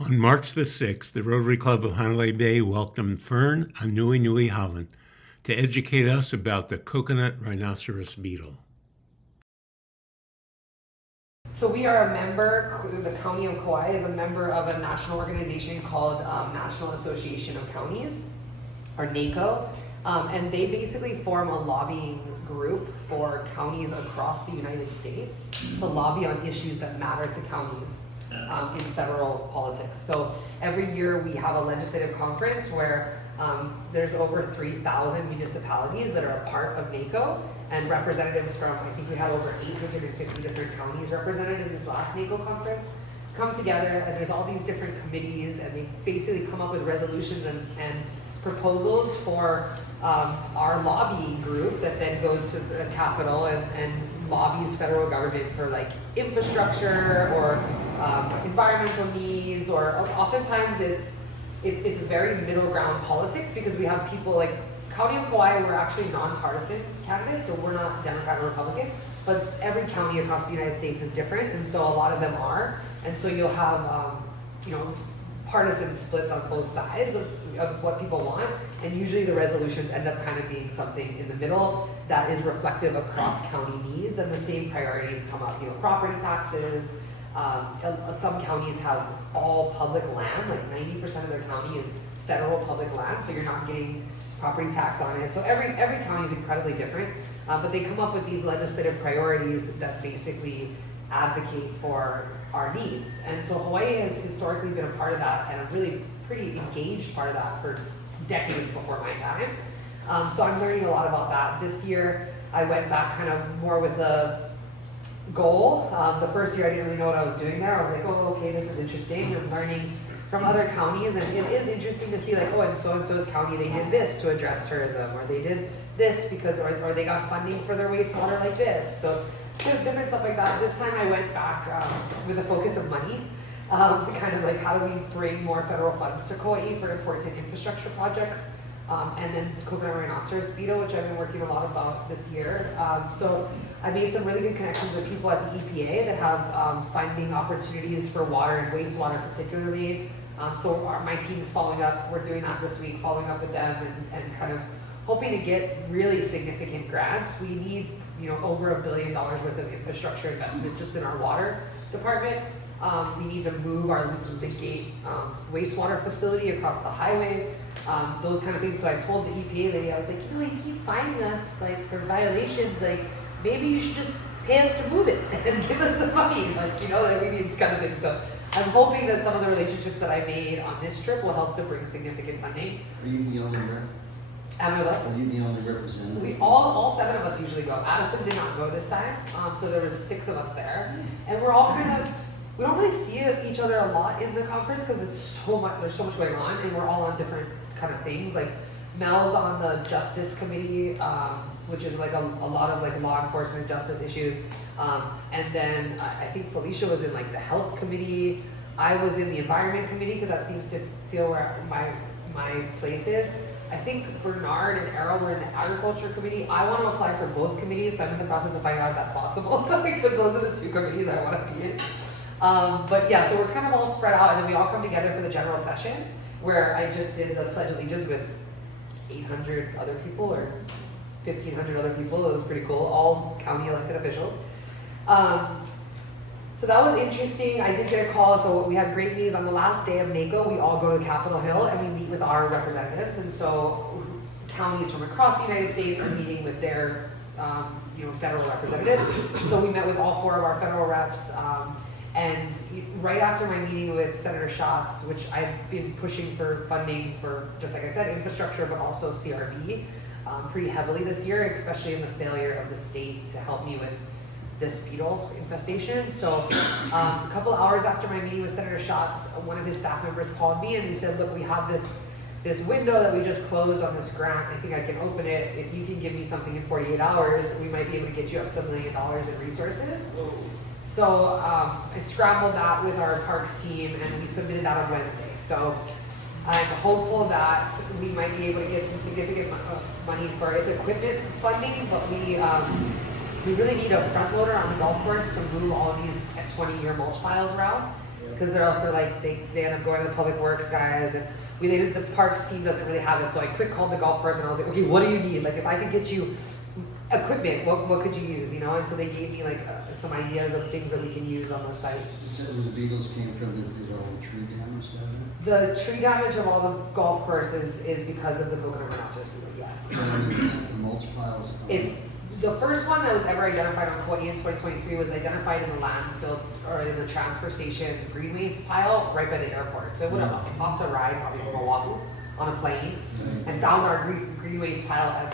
On March the 6th, the Rotary Club of Hanalei Bay welcomed Fern, Anuenue, Holland, to educate us about the Coconut Rhinoceros Beetle. So we are a member, the County of Kauai is a member of a national organization called National Association of Counties, or NACO, and they basically form a lobbying group for counties across the United States to lobby on issues that matter to counties in federal politics. So every year we have a legislative conference where there's over 3,000 municipalities that are a part of NACO, and representatives from, I think we had over 850 different counties represented in this last NACO conference, come together, and there's all these different committees, and they basically come up with resolutions and proposals for our lobbying group that then goes to the Capitol and lobbies federal government for like infrastructure or environmental needs, or oftentimes it's very middle ground politics, because we have people like County of Kauai, we're actually nonpartisan candidates, so we're not Democrat or Republican, but every county across the United States is different, and so a lot of them are, and so you'll have partisan splits on both sides of what people want, and usually the resolutions end up kind of being something in the middle that is reflective across county needs, and the same priorities come up, property taxes. Some counties have all public land, like 90% of their county is federal public land, so you're not getting property tax on it. So every county is incredibly different, but they come up with these legislative priorities that basically advocate for our needs. And so Hawaii has historically been a part of that, and a really pretty engaged part of that for decades before my time. So I'm learning a lot about that. This year I went back kind of more with the goal. The first year I didn't really know what I was doing there. I was like, oh, okay, this is interesting, and learning from other counties, and it is interesting to see like, oh, in so-and-so's county they did this to address tourism, or they did this because, or they got funding for their wastewater like this. So different stuff like that. This time I went back with a focus of money, kind of like how do we bring more federal funds to Kauai for important infrastructure projects, and then Coconut Rhinoceros Beetle, which I've been working a lot about this year. So I made some really good connections with people at the EPA that have funding opportunities for water and wastewater particularly. So my team is following up, we're doing that this week, following up with them and kind of hoping to get really significant grants. We need over $1 billion worth of infrastructure investment just in our water department. We need to move the gate wastewater facility across the highway, those kind of things. So I told the EPA lady, I was like, you keep finding us like for violations, like maybe you should just pay us to move it and give us the money, like that we need this kind of thing. So I'm hoping that some of the relationships that I made on this trip will help to bring significant funding. Are you the only rep? Am I what? Are you the only representative? We all 7 of us usually go. Addison did not go this time, so there was 6 of us there, and we're all kind of, we don't really see each other a lot in the conference because it's so much. There's so much going on, and we're all on different kind of things. Like Mel's on the Justice Committee, which is like a lot of like law enforcement justice issues, and then I think Felicia was in like the Health Committee. I was in the Environment Committee because that seems to feel where my place is. I think Bernard and Errol were in the Agriculture Committee. I want to apply for both committees, so I'm in the process of finding out if that's possible because those are the 2 committees I want to be in. But yeah, so we're kind of all spread out, and then we all come together for the general session where I just did the Pledge of Allegiance with 800 other people or 1,500 other people. It was pretty cool, all county elected officials. So that was interesting. I did get a call, so we had great meetings on the last day of NACO. We all go to Capitol Hill and we meet with our representatives, and so counties from across the United States are meeting with their federal representatives. So we met with all 4 of our federal reps, and right after my meeting with Senator Schatz, which I've been pushing for funding for, just like I said, infrastructure, but also CRB pretty heavily this year, especially in the failure of the state to help me with this beetle infestation. So a couple hours after my meeting with Senator Schatz, one of his staff members called me and he said, look, we have this window that we just closed on this grant. I think I can open it. If you can give me something in 48 hours, we might be able to get you up to $1 million in resources. Whoa. So I scrambled that with our parks team and we submitted that on Wednesday. So I'm hopeful that we might be able to get some significant money for its equipment funding, but we really need a front loader on the golf course to move all these 20-year mulch piles around. because they're also like, they end up going to the public works guys, and the parks team doesn't really have it, so I quick called the golf course and I was like, okay, what do you need? Like, if I could get you equipment, what could you use, you know? And so they gave me like some ideas of things that we can use on the site. You said the beetles came from all the tree damage down The tree damage of all the golf courses is because of the Coconut Rhinoceros Beetle, yes. there? And there's the mulch piles. It's the first one that was ever identified on Kauai in 2023 was identified in the landfill or in the transfer station green waste pile right by the airport. So it would have off the ride probably from Oahu on a plane and found our green waste pile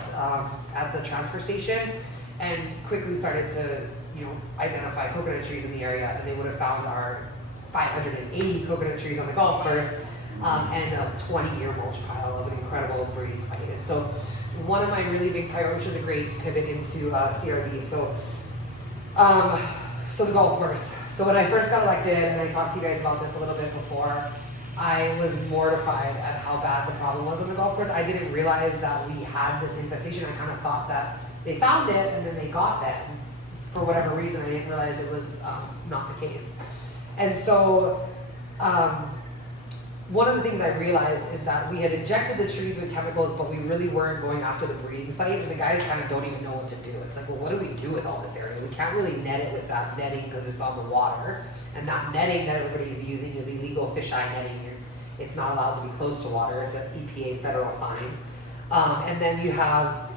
at the transfer station and quickly started to identify coconut trees in the area, and they would have found our 580 coconut trees on the golf course and a 20-year mulch pile of an incredible breeding site. And so one of my really big priorities, which is a great pivot into CRB. So the golf course. So when I first got elected, and I talked to you guys about this a little bit before, I was mortified at how bad the problem was on the golf course. I didn't realize that we had this infestation. I kind of thought that they found it and then they got them. For whatever reason, I didn't realize it was not the case. And so one of the things I realized is that we had injected the trees with chemicals, but we really weren't going after the breeding site, and the guys kind of don't even know what to do. It's like, well, what do we do with all this area? We can't really net it with that netting because it's on the water, and that netting that everybody's using is illegal fisheye netting. It's not allowed to be close to water. It's an EPA federal fine. And then you have,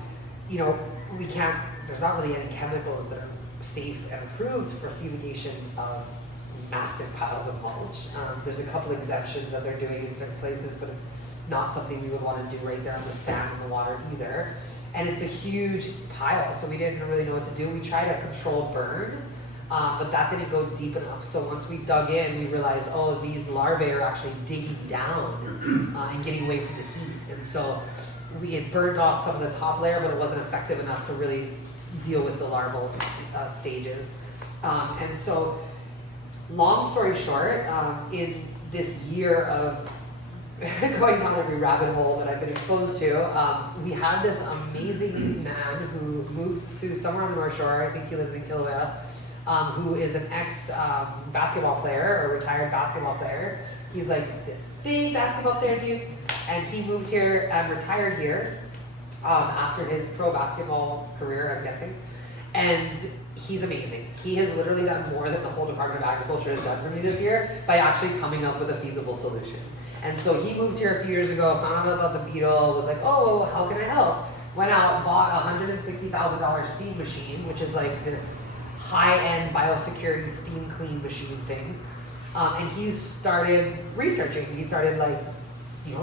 there's not really any chemicals that are safe and approved for fumigation of massive piles of mulch. There's a couple exemptions that they're doing in certain places, but it's not something we would want to do right there on the sand in the water either. And it's a huge pile, so we didn't really know what to do. We tried a controlled burn, but that didn't go deep enough. So once we dug in, we realized, oh, these larvae are actually digging down and getting away from the heat. And so we had burnt off some of the top layer, but it wasn't effective enough to really deal with the larval stages. And so long story short, in this year of going down every rabbit hole that I've been exposed to, we had this amazing man who moved to somewhere on the North Shore. I think he lives in Kilauea, who is an ex-basketball player or retired basketball player. He's like this big basketball player dude, and he moved here and retired here after his pro basketball career, I'm guessing. And he's amazing. He has literally done more than the whole Department of Agriculture has done for me this year by actually coming up with a feasible solution. And so he moved here a few years ago, found out about the beetle, was like, oh, how can I help? Went out, bought a $160,000 steam machine, which is like this high-end biosecurity steam clean machine thing. And he started researching. He started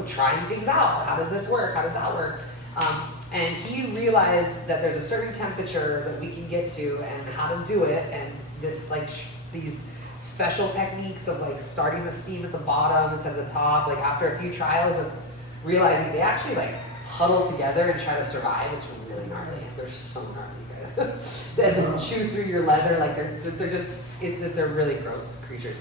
trying things out. How does this work? How does that work? And he realized that there's a certain temperature that we can get to and how to do it, and this these special techniques of starting the steam at the bottom instead of the top. After a few trials of realizing they actually huddle together and try to survive. It's really gnarly. They're so gnarly, guys. And then chew through your leather. They're really gross creatures.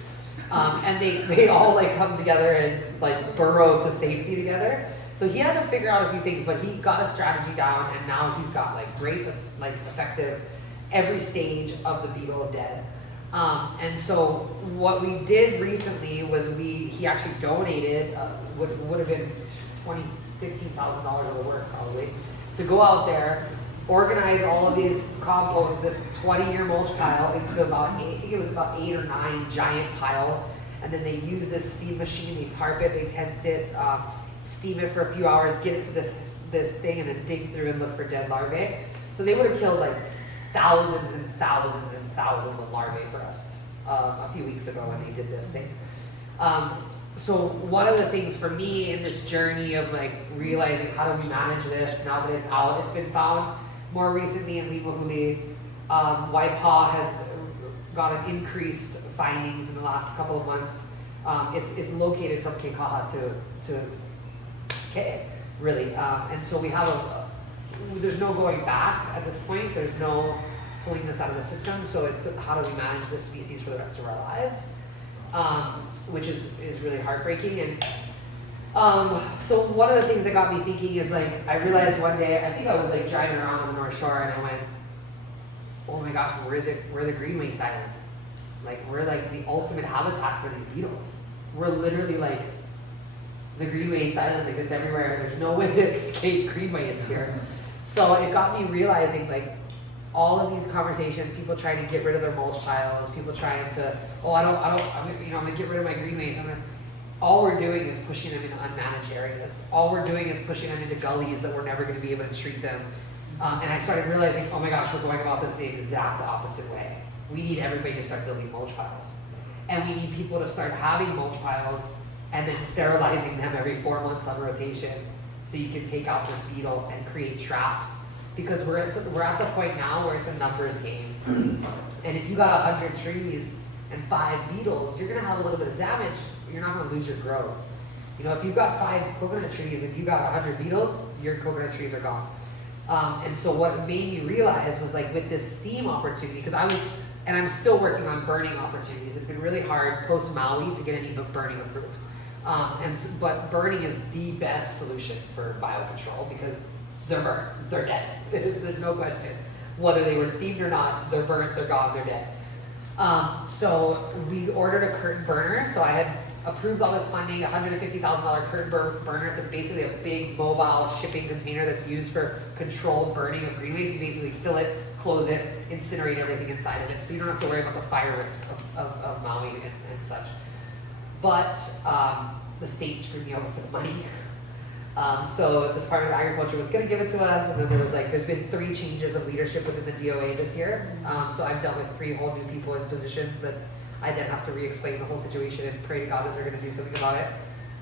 And they all like come together and like burrow to safety together. So he had to figure out a few things, but he got a strategy down, and now he's got like great, like effective every stage of the beetle dead. And so what we did recently was he actually donated would have been $15,000 worth of work probably to go out there, organize all of these compost, this 20-year mulch pile into about I think it was about 8 or 9 giant piles, and then they use this steam machine, they tarp it, they tent it, steam it for a few hours, get it to this thing, and then dig through and look for dead larvae. So they would have killed like thousands and thousands and thousands of larvae for us a few weeks ago when they did this thing. So one of the things for me in this journey of like realizing how do we manage this now that it's out, it's been found more recently in Limahuli. Waipaw has got an increased findings in the last couple of months. It's located from Kekaha to Ke, really. And so we have there's no going back at this point. There's no pulling this out of the system. So it's how do we manage this species for the rest of our lives, which is really heartbreaking. And so one of the things that got me thinking is like, I realized one day, I think I was like driving around on the North Shore, and I went, oh my gosh, we're the Green Waste Island. Like, we're like the ultimate habitat for these beetles. We're literally like the green waste island, like it's everywhere. There's no way to escape green waste here. So it got me realizing, like, all of these conversations, people trying to get rid of their mulch piles, people trying to, I'm gonna get rid of my green waste. All we're doing is pushing them into unmanaged areas. All we're doing is pushing them into gullies that we're never gonna be able to treat them. And I started realizing, oh my gosh, we're going about this the exact opposite way. We need everybody to start building mulch piles. And we need people to start having mulch piles and then sterilizing them every 4 months on rotation so you can take out this beetle and create traps. Because we're at the point now where it's a numbers game. And if you got 100 trees and 5 beetles, you're gonna have a little bit of damage, but you're not gonna lose your growth. You know, if you've got 5 coconut trees and you got 100 beetles, your coconut trees are gone. And so what made me realize was, like, with this steam opportunity, because I'm still working on burning opportunities. It's been really hard post Maui to get any burning approved. But burning is the best solution for biocontrol because they're burnt, they're dead. There's no question. Whether they were steamed or not, they're burnt, they're gone, they're dead. So we ordered a curtain burner. So I had approved all this funding, $150,000 curtain burner. It's basically a big mobile shipping container that's used for controlled burning of green waste. You basically fill it, close it, incinerate everything inside of it, so you don't have to worry about the fire risk of Maui and such. But the state screwed me over for the money. So the Department of Agriculture was going to give it to us, and then there's been 3 changes of leadership within the DOA this year. So I've dealt with 3 whole new people in positions that I then have to re-explain the whole situation and pray to God that they're going to do something about it.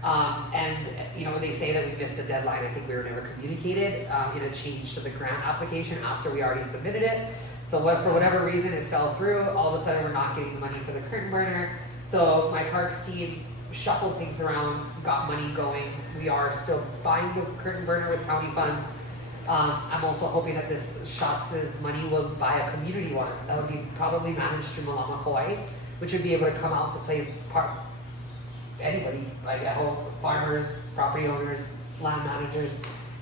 And you know, when they say that we missed a deadline, I think we were never communicated in a change to the grant application after we already submitted it. So for whatever reason, it fell through. All of a sudden, we're not getting the money for the curtain burner. So my parks team shuffled things around, got money going. We are still buying the curtain burner with county funds. I'm also hoping that this Schatz's money will buy a community one that would be probably managed through Malama Kauai, which would be able to come out to play part. Anybody, like at home, farmers, property owners, land managers,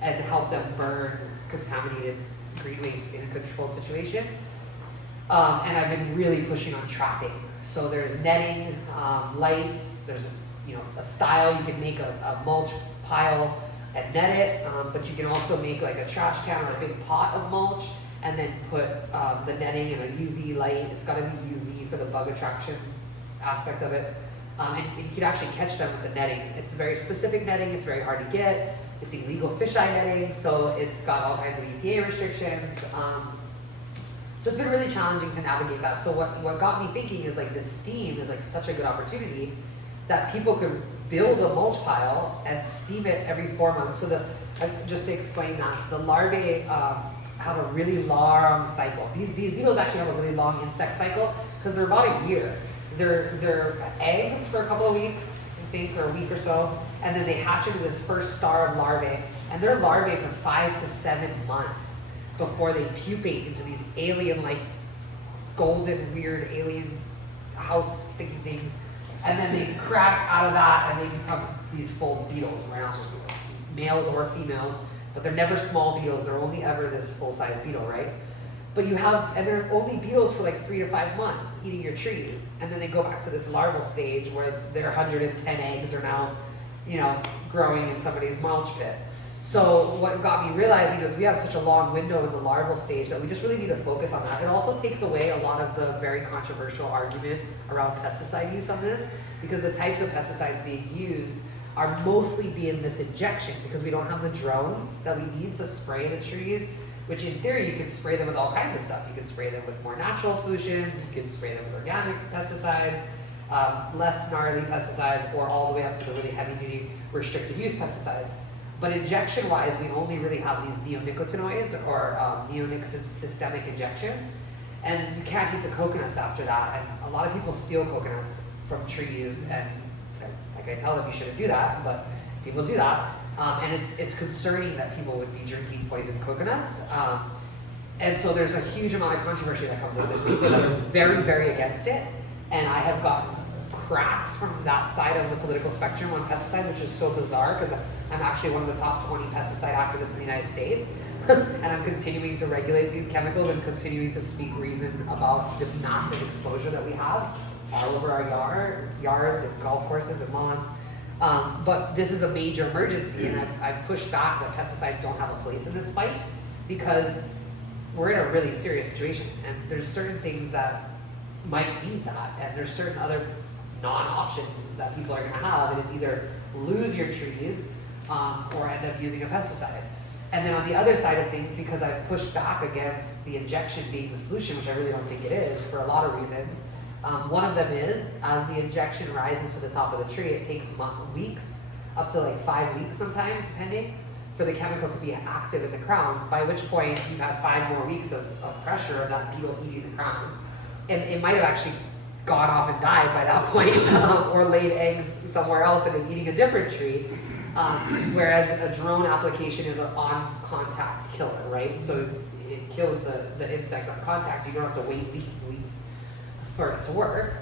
and help them burn contaminated green waste in a controlled situation. And I've been really pushing on trapping. So there's netting, lights, there's a style. You can make a mulch pile and net it, but you can also make like a trash can or a big pot of mulch and then put the netting and a UV light. It's got to be UV for the bug attraction aspect of it. And you can actually catch them with the netting. It's very specific netting, it's very hard to get. It's illegal fisheye netting, so it's got all kinds of EPA restrictions. So it's been really challenging to navigate that. So what got me thinking is, like, this steam is like such a good opportunity that people could build a mulch pile and steam it every 4 months. So just to explain that, the larvae have a really long cycle. These beetles actually have a really long insect cycle because they're about a year. They're eggs for a couple of weeks, I think, or a week or so, and then they hatch into this first star of larvae, and they're larvae for 5 to 7 months before they pupate into these alien-like, golden, weird alien house-thinking things, and then they crack out of that and they become these full beetles, rhinoceros beetles, males or females, but they're never small beetles. They're only ever this full-size beetle, right? But and they're only beetles for like 3 to 5 months eating your trees. And then they go back to this larval stage where their 110 eggs are now, growing in somebody's mulch pit. So what got me realizing is we have such a long window in the larval stage that we just really need to focus on that. It also takes away a lot of the very controversial argument around pesticide use on this, because the types of pesticides being used are mostly being this injection because we don't have the drones that we need to spray the trees. Which in theory, you can spray them with all kinds of stuff. You can spray them with more natural solutions, you can spray them with organic pesticides, less gnarly pesticides, or all the way up to the really heavy-duty restricted use pesticides. But injection-wise, we only really have these neonicotinoids or neonic systemic injections, and you can't eat the coconuts after that. And a lot of people steal coconuts from trees, and like I tell them you shouldn't do that, but people do that. And it's concerning that people would be drinking poisoned coconuts. And so there's a huge amount of controversy that comes with this. People that are very, very against it. And I have gotten cracks from that side of the political spectrum on pesticides, which is so bizarre because I'm actually one of the top 20 pesticide activists in the United States. And I'm continuing to regulate these chemicals and continuing to speak reason about the massive exposure that we have. all over our yards and golf courses and lawns. But this is a major emergency, and I've pushed back that pesticides don't have a place in this fight because we're in a really serious situation, and there's certain things that might need that, and there's certain other non-options that people are gonna have, and it's either lose your trees or end up using a pesticide. And then on the other side of things, because I've pushed back against the injection being the solution, which I really don't think it is for a lot of reasons, one of them is, as the injection rises to the top of the tree, it takes weeks, up to like 5 weeks sometimes, depending, for the chemical to be active in the crown, by which point you've had 5 more weeks of pressure of that beetle eating the crown. And it might have actually gone off and died by that point, or laid eggs somewhere else and is eating a different tree. Whereas a drone application is an on-contact killer, right? So it kills the insect on contact. You don't have to wait weeks and weeks for it to work.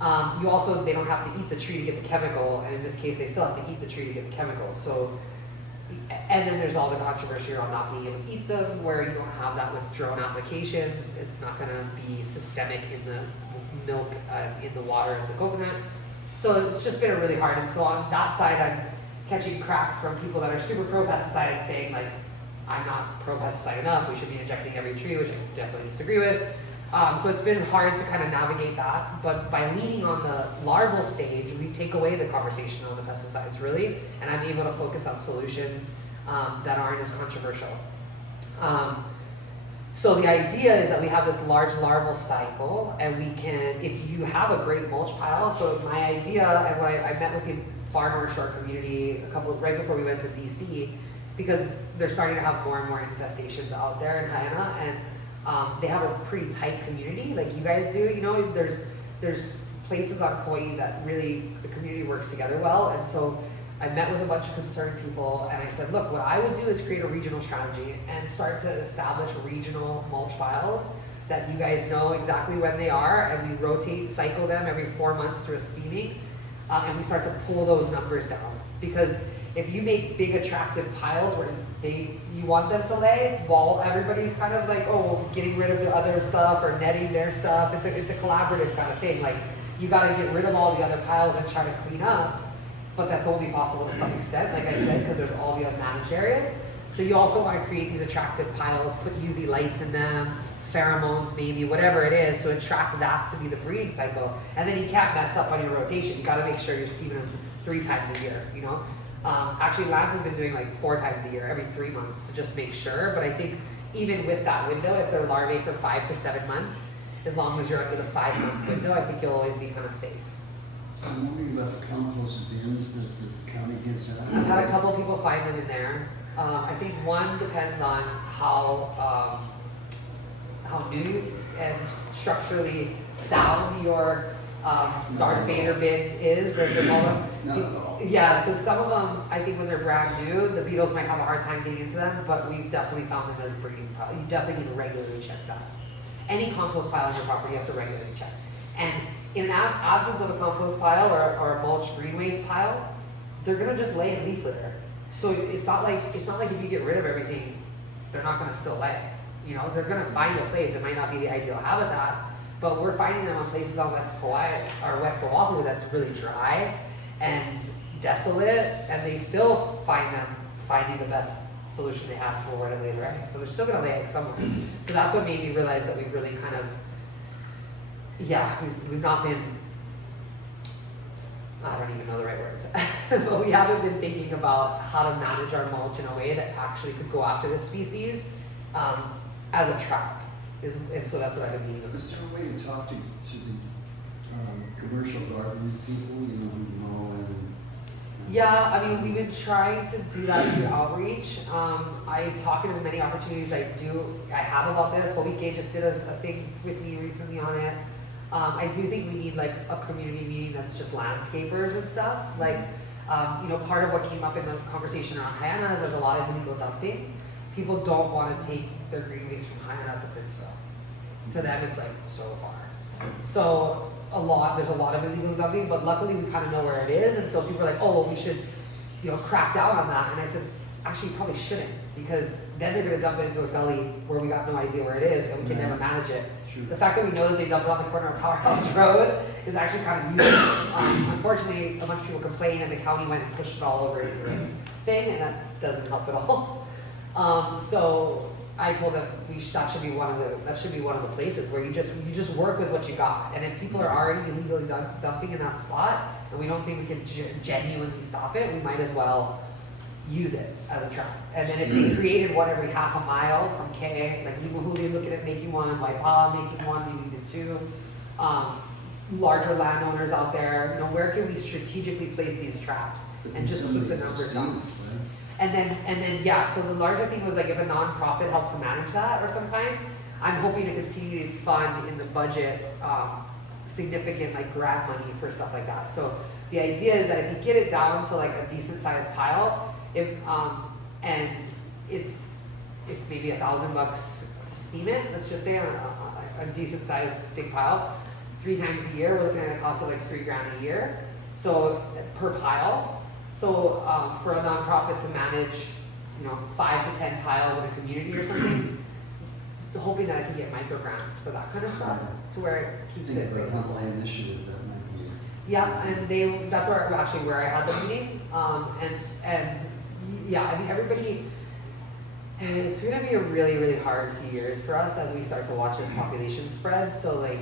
They don't have to eat the tree to get the chemical, and in this case, they still have to eat the tree to get the chemical. So, and then there's all the controversy around not being able to eat them, where you don't have that with drone applications. It's not going to be systemic in the milk, in the water of the coconut. So it's just been really hard. And so on that side, I'm catching cracks from people that are super pro-pesticide saying like, I'm not pro-pesticide enough, we should be injecting every tree, which I definitely disagree with. So it's been hard to kind of navigate that, but by leaning on the larval stage, we take away the conversation on the pesticides really, and I'm able to focus on solutions that aren't as controversial. So the idea is that we have this large larval cycle, and we can, if you have a great mulch pile, so my idea, and when I met with the farmer shore community right before we went to DC, because they're starting to have more and more infestations out there in Haiana, and they have a pretty tight community, like you guys do. You know, there's places on Kauai that really the community works together well, and so I met with a bunch of concerned people, and I said, look, what I would do is create a regional strategy and start to establish regional mulch piles that you guys know exactly when they are, and we cycle them every 4 months through a steaming, and we start to pull those numbers down. Because if you make big attractive piles where you want them to lay, while everybody's kind of like, getting rid of the other stuff or netting their stuff, it's a collaborative kind of thing. Like, you gotta get rid of all the other piles and try to clean up, but that's only possible to some extent, like I said, because there's all the unmanaged areas. So you also want to create these attractive piles, put UV lights in them, pheromones maybe, whatever it is, to attract that to be the breeding cycle. And then you can't mess up on your rotation. You got to make sure you're steaming them 3 times a year, you know? Actually, Lance has been doing like 4 times a year, every 3 months, to just make sure. But I think even with that window, if they're larvae for 5 to 7 months, as long as you're under the 5-month window, I think you'll always be kind of safe. I'm wondering about the compost bins that the county gives out. I've had a couple people find them in there. I think one depends on how new and structurally sound your Darth Vader bin is, or Not at all. yeah, because some of them, I think when they're brand new, the beetles might have a hard time getting into them, but we've definitely found them as breeding piles. You definitely need to regularly check that. Any compost pile on your property, you have to regularly check. And in an absence of a compost pile or a mulch green waste pile, they're gonna just lay in leaf litter. So it's not like if you get rid of everything, they're not gonna still lay. You know, they're gonna find a place. It might not be the ideal habitat, but we're finding them on places on West Kauai or West Oahu that's really dry and desolate, and they still finding the best solution they have for where to lay their eggs. So they're still gonna lay eggs somewhere. So that's what made me realize that we've really kind of, we've not been, I don't even know the right words, but we haven't been thinking about how to manage our mulch in a way that actually could go after this species as a trap. And so that's what I've been meaning. Is there a way to talk to the commercial garden people, you know, who mow and? Yeah, I mean, we've been trying to do that through outreach. I talk in as many opportunities I have about this. Holy just did a thing with me recently on it. I do think we need like a community meeting that's just landscapers and stuff. Like, part of what came up in the conversation around Haiana is there's a lot of illegal dumping. People don't want to take their green waste from Haiana to Princeville. To them, it's like so far. So there's a lot of illegal dumping, but luckily we kind of know where it is, and so people are like, we should, crack down on that. And I said, actually, you probably shouldn't, because then they're going to dump it into a gully where we got no idea where it is, and we can never manage it. Sure. The fact that we know that they dump it on the corner of Powerhouse Road is actually kind of useful. Unfortunately, a bunch of people complained and the county went and pushed it all over the thing, and that doesn't help at all. So I told them that should be one of the places where you just work with what you got. And if people are already illegally dumping in that spot, and we don't think we can genuinely stop it, we might as well use it as a trap. And then if they created one every half a mile from K, like Limuhuli looking at making one, Waipa'a making one, maybe even two, larger landowners out there, where can we strategically place these traps and just keep the numbers down? And then yeah, so the larger thing was like if a nonprofit helped to manage that or some kind, I'm hoping to continue to fund in the budget significant like grant money for stuff like that. So the idea is that if you get it down to like a decent sized pile, and it's maybe $1,000 to steam it, let's just say a decent sized big pile, 3 times a year, we're looking at a cost of like $3,000 a year. So per pile. So for a nonprofit to manage, 5 to 10 piles in a community or something, hoping that I can get micro grants for that kind of stuff to where it keeps it. For Himalayan initiative, that might be. Yeah, and that's where I had the meeting, and yeah, I mean everybody. It's going to be a really, really hard few years for us as we start to watch this population spread. So like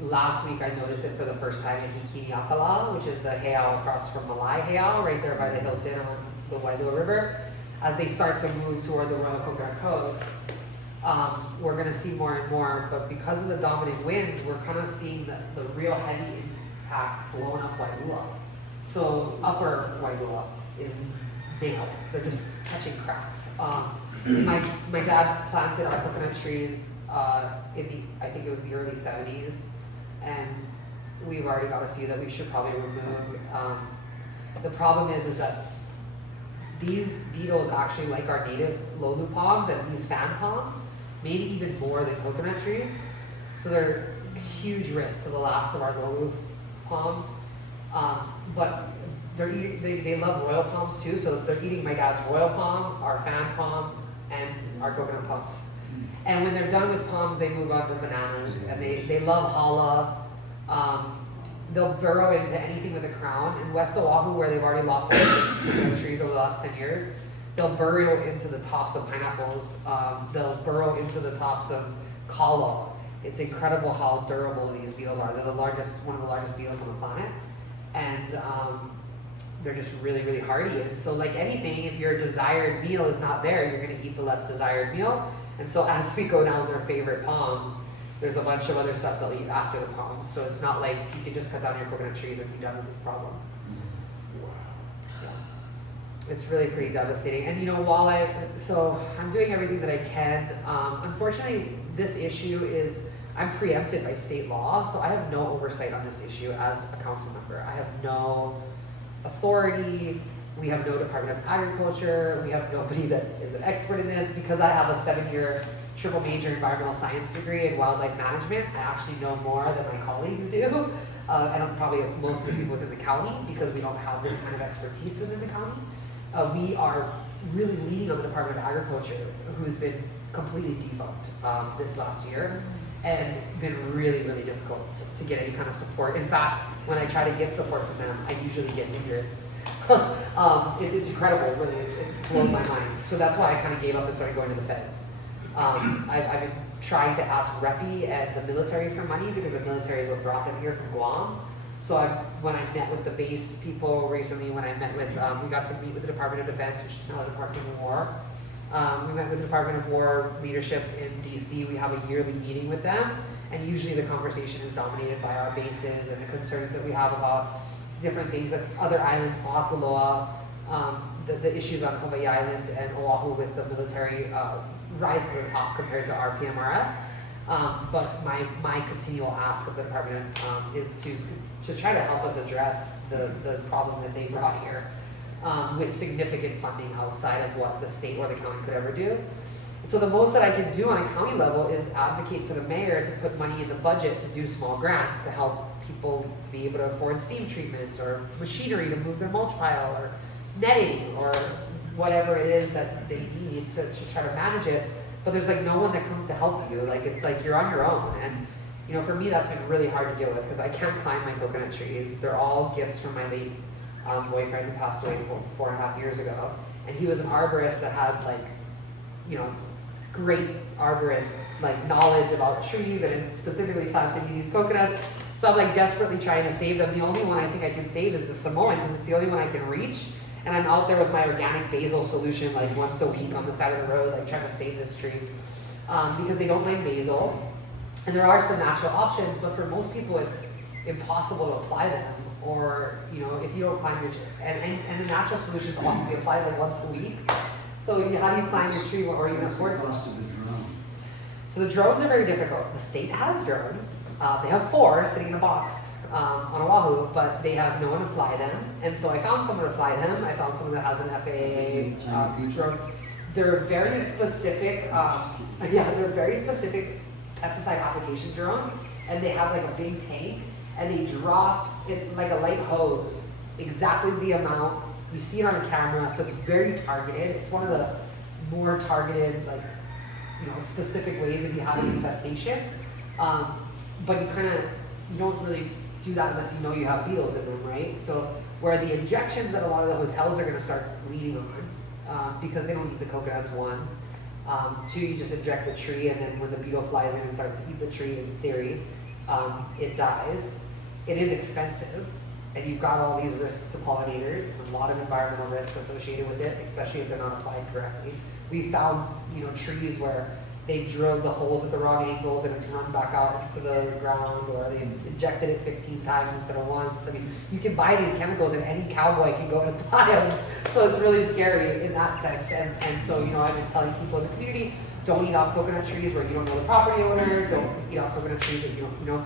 last week I noticed it for the first time in Hikini Pakalā, which is the heiau across from Malai heiau, right there by the Hilton on the Wailua River. As they start to move toward the Royal Coconut Coast, we're going to see more and more, but because of the dominant winds, we're kind of seeing the real heavy impact blowing up Wailua. So upper Wailua is nailed. They're just catching cracks. My dad planted our coconut trees I think it was the early 70s, and we've already got a few that we should probably remove. The problem is that these beetles actually like our native loulu palms and these fan palms, maybe even more than coconut trees. So they're a huge risk to the last of our loulu palms. But they love royal palms too, so they're eating my dad's royal palm, our fan palm, and our coconut palms. And when they're done with palms, they move on to bananas, and they love hala. They'll burrow into anything with a crown. In West Oahu, where they've already lost all the trees over the last 10 years, they'll burrow into the tops of pineapples. They'll burrow into the tops of kala. It's incredible how durable these beetles are. They're one of the largest beetles on the planet, and they're just really, really hardy. And so, like anything, if your desired meal is not there, you're going to eat the less desired meal. And so, as we go down their favorite palms, there's a bunch of other stuff they'll eat after the palms. So it's not like you can just cut down your coconut trees and be done with this problem. Yeah. It's really pretty devastating. And so I'm doing everything that I can. Unfortunately, this issue is, I'm preempted by state law, so I have no oversight on this issue as a council member. I have no authority. We have no Department of Agriculture. We have nobody that is an expert in this. Because I have a 7-year triple major environmental science degree in wildlife management, I actually know more than my colleagues do, and probably most of the people within the county, because we don't have this kind of expertise within the county. We are really leaning on the Department of Agriculture, who's been completely defunct this last year, and been really, really difficult to get any kind of support. In fact, when I try to get support from them, I usually get hindrance. It's incredible, really. It's blown my mind. So that's why I kind of gave up and started going to the feds. I've been trying to ask REPI and the military for money, because the military is what brought them here from Guam. So when I met with the base people recently, when I met with, we got to meet with the Department of Defense, which is now the Department of War. We met with the Department of War leadership in DC. We have a yearly meeting with them, and usually the conversation is dominated by our bases and the concerns that we have about different things, that other islands, Pakalā, the issues on Hawaii Island and Oahu with the military rise to the top compared to our PMRF. But my continual ask of the department is to try to help us address the problem that they brought here with significant funding outside of what the state or the county could ever do. So the most that I can do on a county level is advocate for the mayor to put money in the budget to do small grants to help people be able to afford steam treatments or machinery to move their mulch pile or netting or whatever it is that they need to try to manage it. But there's like no one that comes to help you. Like it's like you're on your own. And You know, for me, that's been really hard to deal with because I can't climb my coconut trees. They're all gifts from my late boyfriend who passed away 4.5 years ago. And he was an arborist that had like, you know, great arborist like knowledge about trees and specifically planting these coconuts. So I'm like desperately trying to save them. The only one I think I can save is the Samoan because it's the only one I can reach. And I'm out there with my organic basil solution like once a week on the side of the road, like trying to save this tree because they don't like basil. And there are some natural options, but for most people it's impossible to apply them. Or, you know, if you don't climb your tree, and the natural solutions often be applied like once a week. So how do you climb your tree or even afford it? Cost of the drone. So the drones are very difficult. The state has drones. They have 4 sitting in a box on Oahu, but they have no one to fly them. And so I found someone to fly them. I found someone that has an FAA drone. They're very specific, they're very specific pesticide application drones, and they have like a big tank, and they drop it like a light hose, exactly the amount. You see it on camera, so it's very targeted. It's one of the more targeted, like, you know, specific ways if you have an infestation. But you don't really do that unless you know you have beetles in them, right? So where the injections that a lot of the hotels are going to start leaning on, because they don't eat the coconuts, 1. 2, you just inject the tree, and then when the beetle flies in and starts to eat the tree, in theory, it dies. It is expensive, and you've got all these risks to pollinators, and a lot of environmental risk associated with it, especially if they're not applied correctly. We found, you know, trees where they've drilled the holes at the wrong angles and it's run back out into the ground, or they've injected it 15 times instead of once. I mean, you can buy these chemicals and any cowboy can go and buy them. So it's really scary in that sense. And so, you know, I've been telling people in the community, don't eat off coconut trees where you don't know the property owner, don't eat off coconut trees that you don't, you know,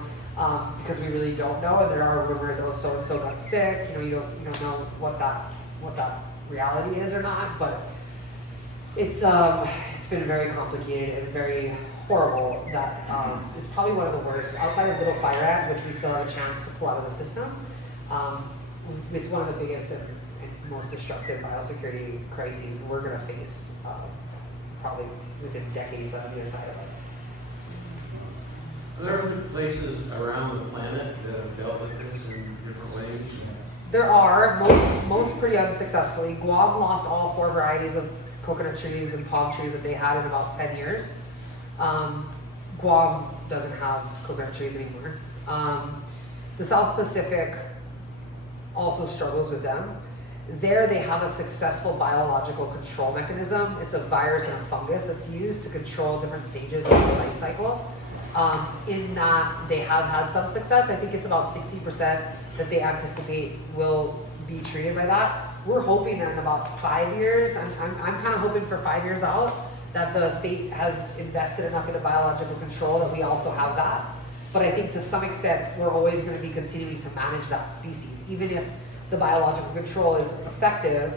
because we really don't know. And there are rumors, oh, so-and-so got sick, you know, you don't know what that reality is or not, but it's been very complicated and very horrible. That is probably one of the worst. Outside of little fire ant, which we still have a chance to pull out of the system, it's one of the biggest and most destructive biosecurity crises we're going to face probably within decades on the other side of us. Are there other places around the planet that have dealt with this in different ways? There are, most pretty unsuccessfully. Guam lost all 4 varieties of coconut trees and palm trees that they had in about 10 years. Guam doesn't have coconut trees anymore. The South Pacific also struggles with them. There they have a successful biological control mechanism. It's a virus and a fungus that's used to control different stages of the life cycle. In that they have had some success. I think it's about 60% that they anticipate will be treated by that. We're hoping that in about 5 years, I'm kind of hoping for 5 years out, that the state has invested enough into biological control that we also have that. But I think to some extent, we're always going to be continuing to manage that species. Even if the biological control is effective,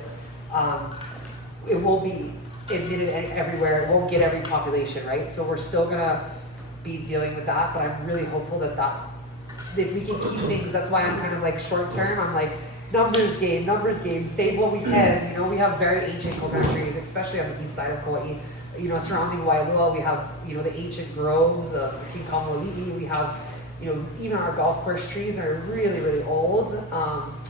it won't be admitted everywhere. It won't get every population, right? So we're still going to be dealing with that, but I'm really hopeful that if we can keep things, that's why I'm kind of like short term, I'm like, numbers game, save what we can. You know, we have very ancient coconut trees, especially on the east side of Kauai. You know, surrounding Wailua, we have, you know, the ancient groves of Kekaha. We have, you know, even our golf course trees are really, really old.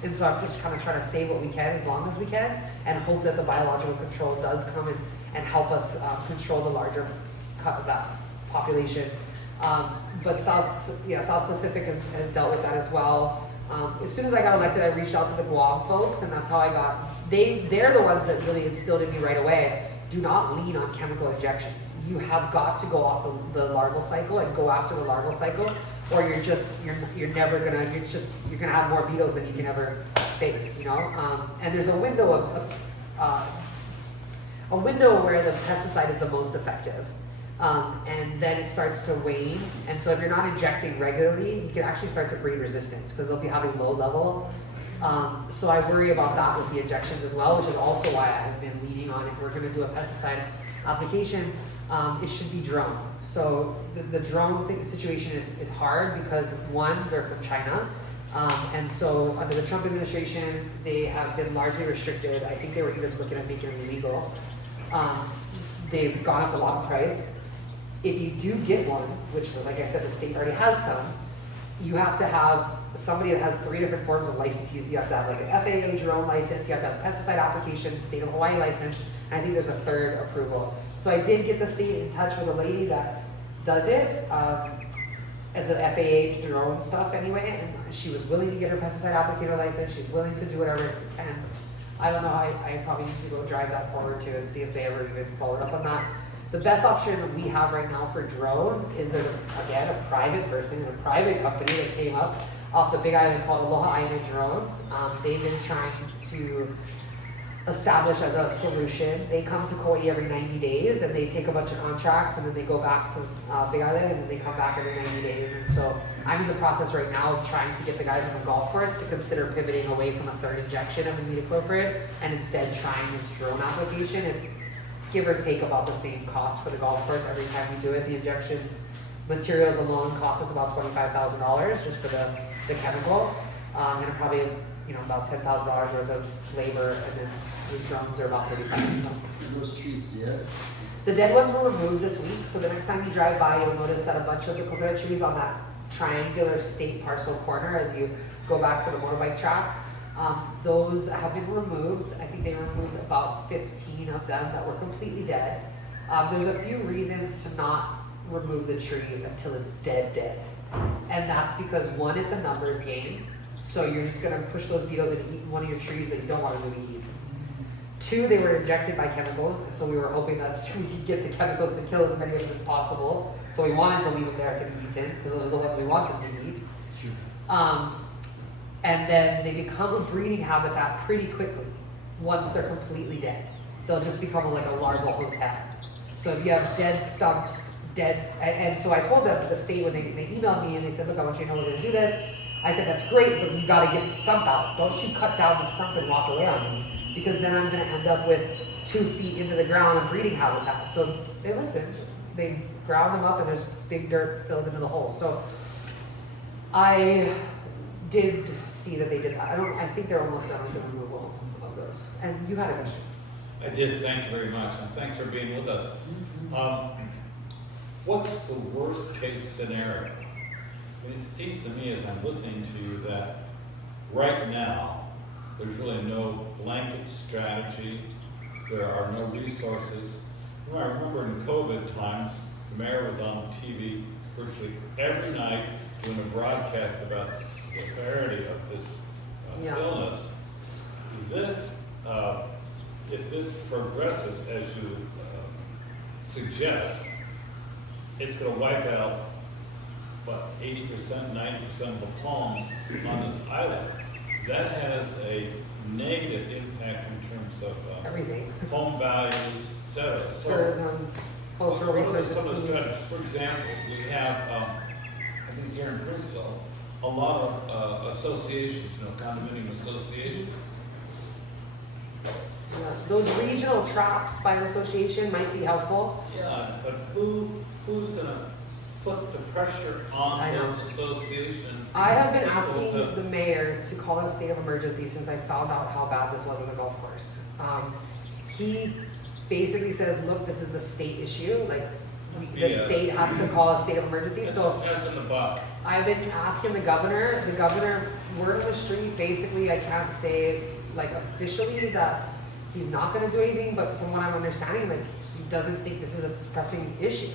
And so I'm just kind of trying to save what we can as long as we can, and hope that the biological control does come in and help us control the larger that population. But South Pacific has dealt with that as well. As soon as I got elected, I reached out to the Guam folks, and that's how I got. They're the ones that really instilled in me right away. Do not lean on chemical injections. You have got to go off the larval cycle and go after the larval cycle, or you're never gonna. You're gonna have more beetles than you can ever face. You know. And there's a window where the pesticide is the most effective. And then it starts to wane, and so if you're not injecting regularly, you can actually start to breed resistance because they'll be having low level. So I worry about that with the injections as well, which is also why I've been leaning on, if we're going to do a pesticide application, it should be drone. So the drone situation is hard because, one, they're from China, and so under the Trump administration, they have been largely restricted. I think they were even looking at making it illegal. They've gone up a lot in price. if you do get one, which like I said, the state already has some, you have to have somebody that has 3 different forms of licenses. You have to have like an FAA drone license, you have to have a pesticide application, state of Hawaii license, and I think there's a 3rd approval. So I did get the state in touch with a lady that does it, at the FAA drone stuff anyway, and she was willing to get her pesticide applicator license, she's willing to do whatever, and I don't know, I probably need to go drive that forward too and see if they ever even followed up on that. The best option we have right now for drones is there's, again, a private person and a private company that came up off the Big Island called Aloha Aina Drones. They've been trying to establish as a solution. They come to Kauaʻi every 90 days and they take a bunch of contracts and then they go back to Big Island and then they come back every 90 days. And so I'm in the process right now of trying to get the guys on the golf course to consider pivoting away from a 3rd injection of imidacloprid and instead trying this drone application. It's give or take about the same cost for the golf course every time we do it. The injections materials alone cost us about $25,000 just for the chemical, and probably about $10,000 worth of labor, and then the drones are about $35,000. Are those trees dead? The dead ones were removed this week, so the next time you drive by, you'll notice that a bunch of the coconut trees on that triangular state parcel corner as you go back to the motorbike track, those have been removed. I think they removed about 15 of them that were completely dead. There's a few reasons to not remove the tree until it's dead. And that's because 1, it's a numbers game. So you're just gonna push those beetles and eat one of your trees that you don't want them to be eaten. 2, they were injected by chemicals, and so we were hoping that we could get the chemicals to kill as many of them as possible. So we wanted to leave them there to be eaten, because those are the ones we want them to eat. And then they become a breeding habitat pretty quickly once they're completely dead. They'll just become like a larval hotel. So if you have dead stumps, and so I told them, the state, when they emailed me and they said, look, I want you to know we're gonna do this. I said, that's great, but you gotta get the stump out. Don't you cut down the stump and walk away on me, because then I'm gonna end up with 2 feet into the ground of breeding habitat. So they listened, they ground them up and there's big dirt filled into the hole. So I did see that they did that. I think they're almost done with the removal of those. And you had a question. I did, thank you very much, and thanks for being with us. What's the worst case scenario? It seems to me as I'm listening to you that right now, there's really no blanket strategy. There are no resources. I remember in COVID times, the mayor was on TV virtually every night doing a broadcast about the severity of this illness. If this progresses as you suggest, it's going to wipe out, what, 80%, 90% of the palms on this island. That has a negative impact in terms of Everything. home values, et cetera. So, Tourism, cultural what are resources. some of the strategies? For example, we have, at least here in Princeton, a lot of associations, condominium associations. Yeah, those regional traps by an association might be helpful. Yeah, but who's gonna put the pressure on I know. those associations? I have been people asking to- the mayor to call it a state of emergency since I found out how bad this was on the golf course. He basically says, look, this is the state issue, like, the Yes. state has to call a state of emergency, so That's in the buck. I've been asking the governor, word on the street, basically, I can't say, like, officially that he's not gonna do anything, but from what I'm understanding, like, he doesn't think this is a pressing issue.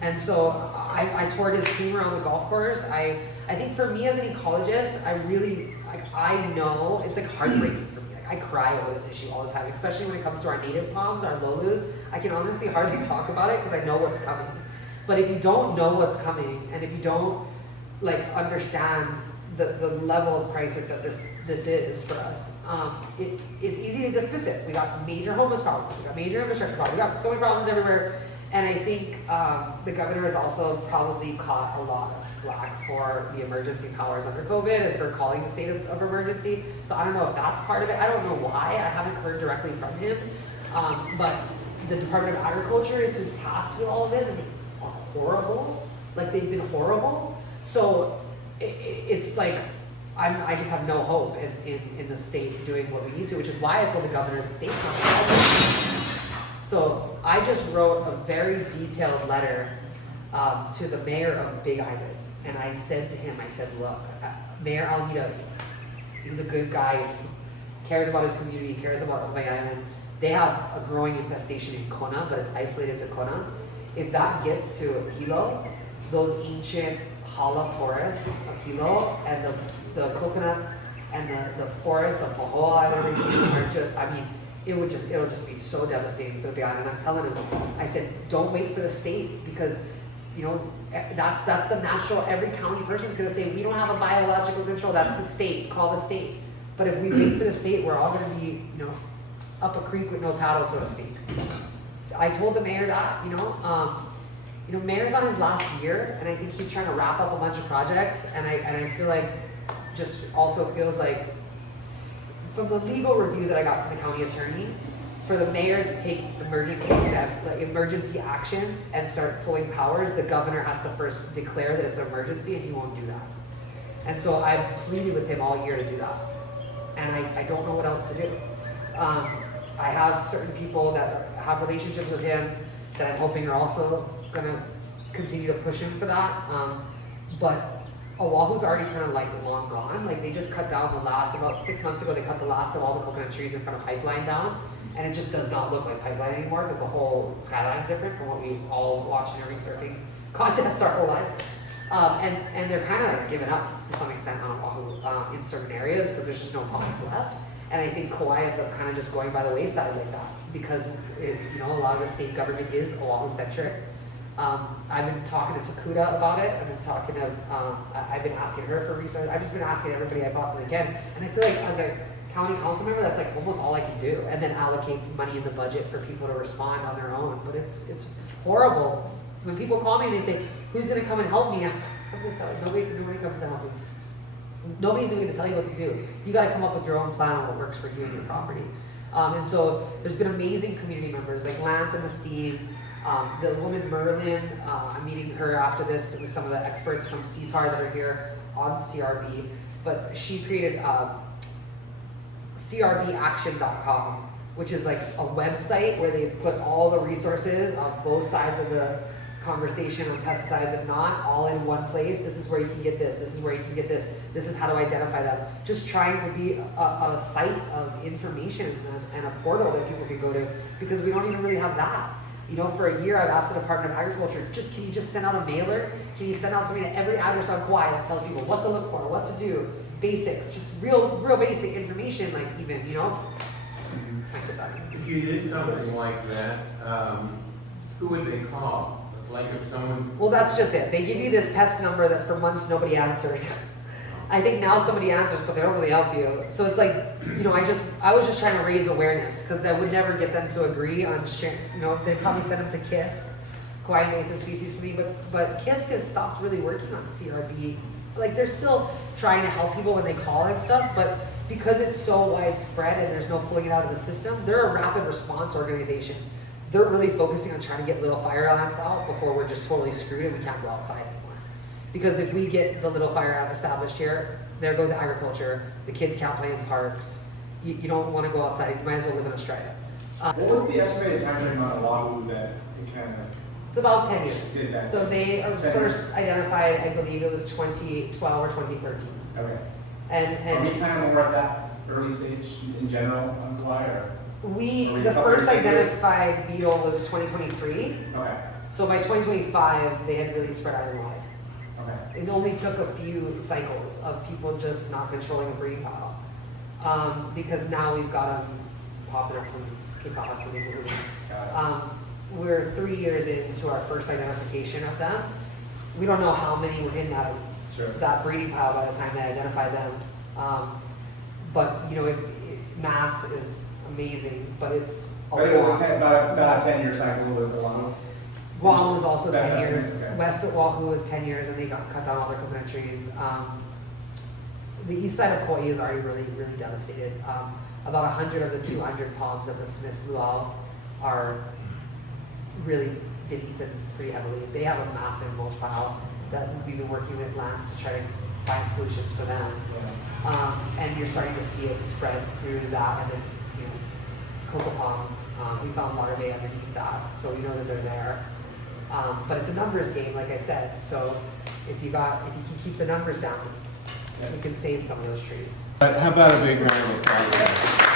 And so I toured his team around the golf course. I think for me as an ecologist, I know it's like heartbreaking for me. Like, I cry over this issue all the time, especially when it comes to our native palms, our loulus. I can honestly hardly talk about it because I know what's coming. But if you don't know what's coming, and if you don't like understand the level of crisis that this is for us, it's easy to dismiss it. We got major homeless problems, we got major infrastructure problems, we got so many problems everywhere. And I think the governor has also probably caught a lot of flack for the emergency powers under COVID and for calling the state of emergency. So I don't know if that's part of it. I don't know why. I haven't heard directly from him. But the Department of Agriculture is who's tasked with all of this, and they are horrible. Like, they've been horrible. So it's like, I just have no hope in the state doing what we need to, which is why I told the governor the state's not helping. So I just wrote a very detailed letter to the mayor of Big Island. And I said to him, I said, look, Mayor Alameda, he's a good guy, he cares about his community, cares about Hawaii Island. They have a growing infestation in Kona, but it's isolated to Kona. If that gets to Hilo, those ancient hala forests of Hilo and the coconuts and the forests of Pahoa and everything are just, I mean, it'll just be so devastating for the Big Island. And I'm telling him, I said, don't wait for the state, because you know, that's the natural, every county person's gonna say, we don't have a biological control, that's the state, call the state. But if we wait for the state, we're all gonna be, you know, up a creek with no paddle, so to speak. I told the mayor that, you know, mayor's on his last year, and I think he's trying to wrap up a bunch of projects, and I feel like, just also feels like, from the legal review that I got from the county attorney, for the mayor to take emergency actions and start pulling powers, the governor has to first declare that it's an emergency, and he won't do that. And so I've pleaded with him all year to do that, and I don't know what else to do. I have certain people that have relationships with him that I'm hoping are also gonna continue to push him for that. But Oahu's already kind of like long gone. Like they just cut down the last, about 6 months ago, they cut the last of all the coconut trees in front of Pipeline down. And it just does not look like Pipeline anymore, because the whole skyline is different from what we've all watched in every surfing contest our whole life. And they're kind of giving up to some extent on Oahu in certain areas, because there's just no ponds left. And I think Kauai ends up kind of just going by the wayside like that, because you know, a lot of the state government is Oahu centric. I've been talking to Takuda about it. I've been talking to, I've been asking her for research. I've just been asking everybody I possibly can. And I feel like as a county council member, that's like almost all I can do. And then allocate money in the budget for people to respond on their own. But it's horrible. When people call me and they say, who's gonna come and help me? I'm gonna tell you, nobody comes to help me. Nobody's going to tell you what to do. You gotta come up with your own plan on what works for you and your property. And so there's been amazing community members like Lance and Esteem. The woman Merlin, I'm meeting her after this with some of the experts from CTAR that are here on CRB, but she created CRBAction.com, which is like a website where they put all the resources on both sides of the conversation on pesticides and not, all in one place. This is where you can get this, this is where you can get this, this is how to identify them. Just trying to be a site of information and a portal that people can go to, because we don't even really have that. You know, for a year I've asked the Department of Agriculture, can you just send out a mailer? Can you send out something to every address on Kauai that tells people what to look for, what to do, basics, just real basic information, like even, you know? If you did something like that, who would they call? Like if someone... Well, that's just it. They give you this pest number that for months nobody answered. I think now somebody answers, but they don't really help you. So it's like, you know, I was just trying to raise awareness, because I would never get them to agree on you know, they'd probably send them to KISC, Kauai Invasive Species Committee, but KISC has stopped really working on CRB. Like they're still trying to help people when they call and stuff, but because it's so widespread and there's no pulling it out of the system, they're a rapid response organization. They're really focusing on trying to get little fire ants out before we're just totally screwed and we can't go outside anymore. Because if we get the little fire ant established here, there goes agriculture, the kids can't play in parks, you don't want to go outside, you might as well live in Australia. What was the estimated time frame on Oahu that it kind of... It's about 10 years. Did that. So they are 10 first identified, I believe it was 2012 or 2013. Okay. And Are we kind of more at that early stage in general on Kauai, or? the first identified beetle was 2023. Okay, So by 2025, they had really spread island-wide. okay. It only took a few cycles of people just not controlling a breeding pile. Because now we've got them popping up from Kekaha to Loulu. Got it. We're 3 years into our first identification of them. We don't know how many were in that breeding pile by the time they identified them. But you know, math is amazing, but it's a But it was lot. about a 10-year cycle with Oahu. Oahu was also Best 10 years. estimate, okay. West of Oahu was 10 years, and they got cut down all their coconut trees. The east side of Kauai is already really devastated. About 100 of the 200 palms of the Smith's luau are really been eaten pretty heavily. They have a massive mulch pile that we've been working with Lance to try to find solutions for them. Yeah. And you're starting to see it spread through that, and then, you know, cocoa palms. We found larvae underneath that, so we know that they're there. But it's a numbers game, like I said, so if you can keep the numbers down, you can save some of those trees. But how about a big round of applause?